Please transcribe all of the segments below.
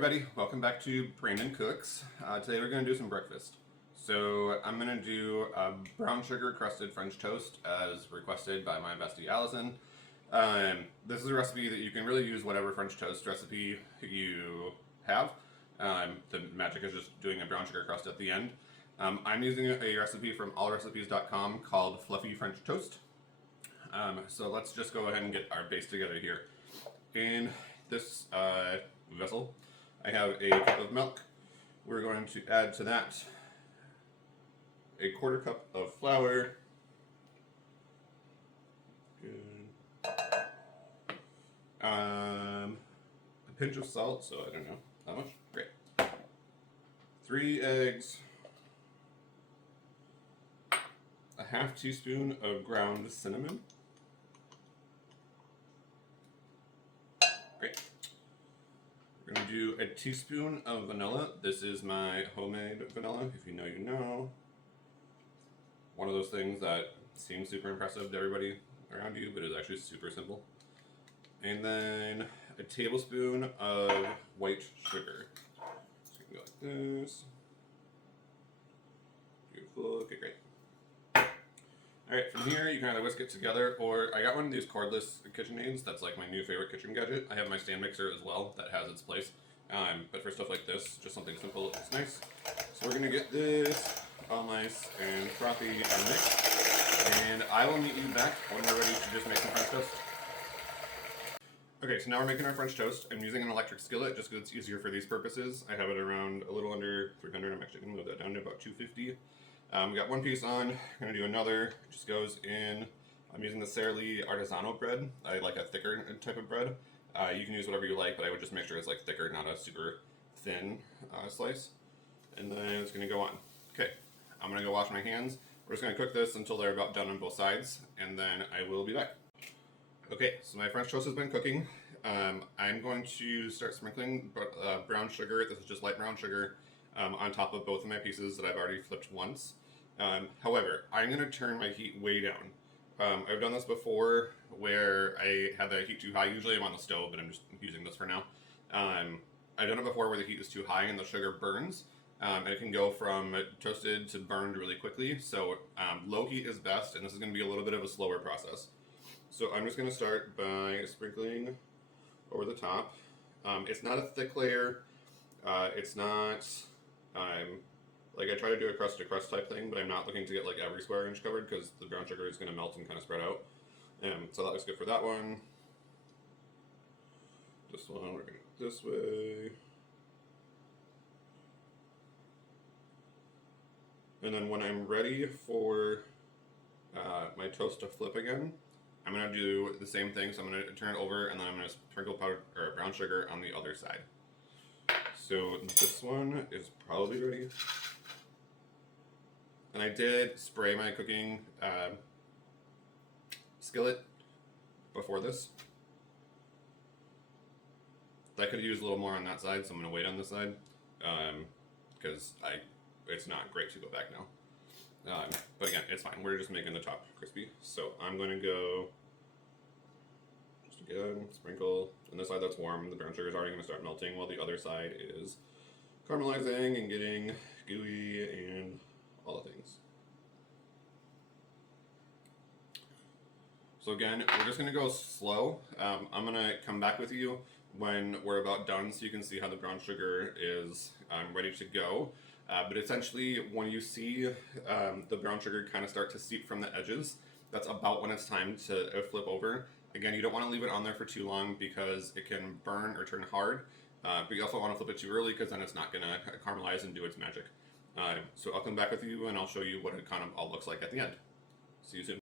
Everybody, welcome back to Brandon Cooks. Today we're going to do some breakfast. So I'm going to do a brown sugar crusted French toast as requested by my bestie Allison. This is a recipe that you can really use whatever French toast recipe you have. The magic is just doing a brown sugar crust at the end. I'm using a recipe from allrecipes.com called Fluffy French Toast. So let's just go ahead and get our base together here. In this vessel, I have a cup of milk. We're going to add to that a quarter cup of flour. A pinch of salt, so I don't know how much. Great. 3 eggs. A half teaspoon of ground cinnamon. Great. We're going to do a teaspoon of vanilla. This is my homemade vanilla. If you know, you know. One of those things that seems super impressive to everybody around you, but is actually super simple. And then a tablespoon of white sugar. So you can go like this. Beautiful. Okay, great. Alright, from here you kind of whisk it together, or I got one of these cordless KitchenAids. That's like my new favorite kitchen gadget. I have my stand mixer as well that has its place. But for stuff like this, just something simple is nice. So we're going to get this all nice and frothy and mixed. And I will meet you back when we're ready to just make some French toast. Okay, so now we're making our French toast. I'm using an electric skillet just because it's easier for these purposes. I have it around a little under 300. I'm actually going to move that down to about 250. We got one piece on. I'm going to do another. It just goes in. I'm using the Sara Lee Artisanal bread. I like a thicker type of bread. You can use whatever you like, but I would just make sure it's like thicker, not a super thin slice. And then it's going to go on. Okay, I'm going to go wash my hands. We're just going to cook this until they're about done on both sides, and then I will be back. Okay, so my French toast has been cooking. I'm going to start sprinkling brown sugar. This is just light brown sugar. On top of both of my pieces that I've already flipped once. However, I'm going to turn my heat way down. I've done this before where I had the heat too high. Usually I'm on the stove, but I'm just using this for now. I've done it before where the heat is too high and the sugar burns. And it can go from toasted to burned really quickly. So low heat is best, and this is going to be a little bit of a slower process. So I'm just going to start by sprinkling over the top. It's not a thick layer. It's not... like I try to do a crust to crust type thing, but I'm not looking to get like every square inch covered because the brown sugar is going to melt and kind of spread out. So that looks good for that one. This one, we're going to go this way. And then when I'm ready for my toast to flip again, I'm going to do the same thing. So I'm going to turn it over, and then I'm going to sprinkle powdered or brown sugar on the other side. So this one is probably ready. And I did spray my cooking skillet before this. I could use a little more on that side, so I'm going to wait on this side because it's not great to go back now. But again, it's fine. We're just making the top crispy. So I'm going to go just again, sprinkle. On this side that's warm, the brown sugar is already going to start melting, while the other side is caramelizing and getting gooey and all the things. So again, we're just going to go slow. I'm going to come back with you when we're about done so you can see how the brown sugar is ready to go. But essentially, when you see the brown sugar kind of start to seep from the edges, that's about when it's time to flip over. Again, you don't want to leave it on there for too long because it can burn or turn hard. But you also want to flip it too early because then it's not going to caramelize and do its magic. So I'll come back with you and I'll show you what it kind of all looks like at the end. See you soon.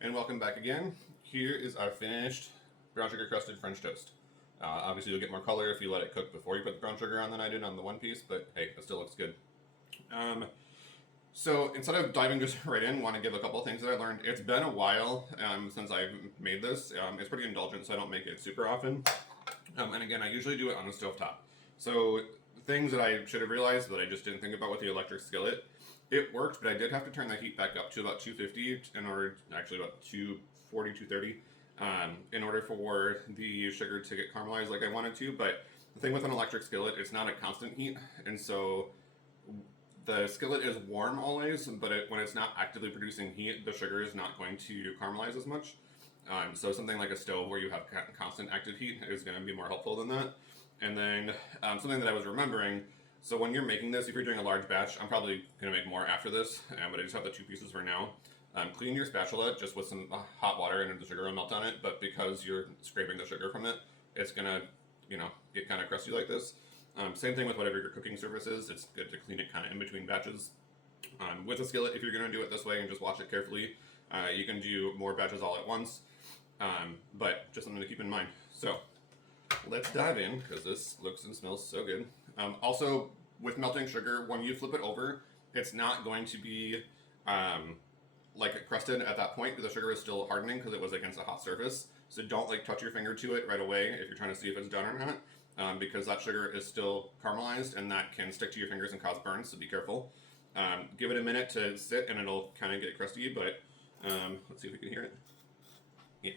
And welcome back again. Here is our finished brown sugar crusted French toast. Obviously you'll get more color if you let it cook before you put the brown sugar on than I did on the one piece, but hey, it still looks good. So instead of diving just right in, I want to give a couple of things that I learned. It's been a while since I've made this. It's pretty indulgent, so I don't make it super often. And again, I usually do it on the stovetop. So things that I should have realized that I just didn't think about with the electric skillet. It worked, but I did have to turn the heat back up to about 250 in order, actually about 240, 230, in order for the sugar to get caramelized like I wanted to. But The thing with an electric skillet, it's not a constant heat, and so the skillet is warm always, but when it's not actively producing heat, the sugar is not going to caramelize as much. So something like a stove where you have constant active heat is going to be more helpful than that. And then something that I was remembering, so when you're making this, if you're doing a large batch, I'm probably going to make more after this, but I just have the 2 pieces for now. Clean your spatula just with some hot water and the sugar will melt on it, but because you're scraping the sugar from it, it's going to, get kind of crusty like this. Same thing with whatever your cooking surface is. It's good to clean it kind of in between batches. With a skillet, if you're going to do it this way and just watch it carefully, you can do more batches all at once, but just something to keep in mind. So let's dive in because this looks and smells so good. Also, with melting sugar, when you flip it over, it's not going to be like crusted at that point. The sugar is still hardening because it was against a hot surface. So don't like touch your finger to it right away if you're trying to see if it's done or not, because that sugar is still caramelized and that can stick to your fingers and cause burns. So be careful. Give it a minute to sit and it'll kind of get crusty. But let's see if we can hear it. Yeah,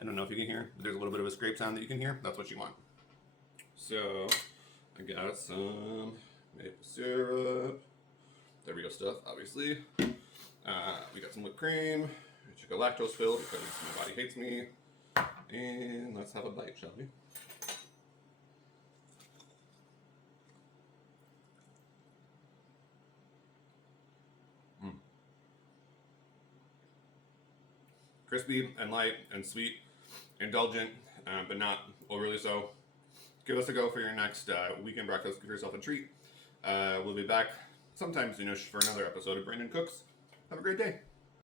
I don't know if you can hear. But there's a little bit of a scrape sound that you can hear. That's what you want. So I got some maple syrup. There we go stuff, obviously. We got some whipped cream, which is lactose filled because my body hates me. And let's have a bite, shall we? Crispy and light and sweet, indulgent, but not overly so. Give us a go for your next weekend breakfast. Give yourself a treat. We'll be back sometime soonish for another episode of Brandon Cooks. Have a great day.